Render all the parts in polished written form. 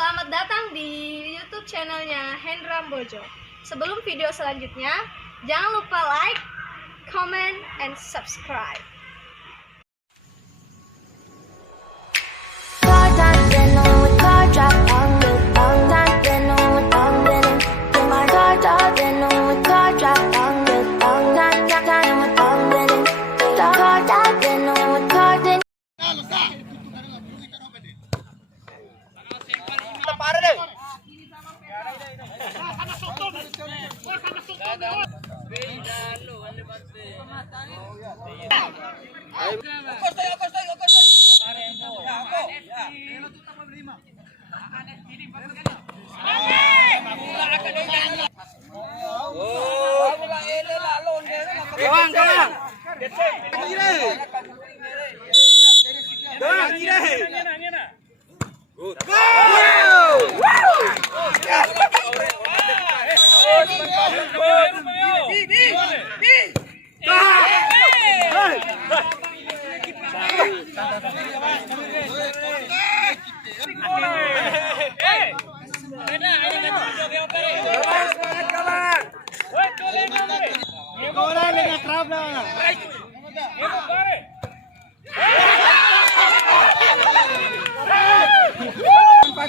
Selamat datang di YouTube channelnya Hendra Bojo. Sebelum video selanjutnya, jangan lupa like, comment, and subscribe.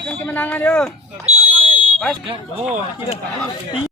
Kemenangan yuk. Pas. Oh, tidak.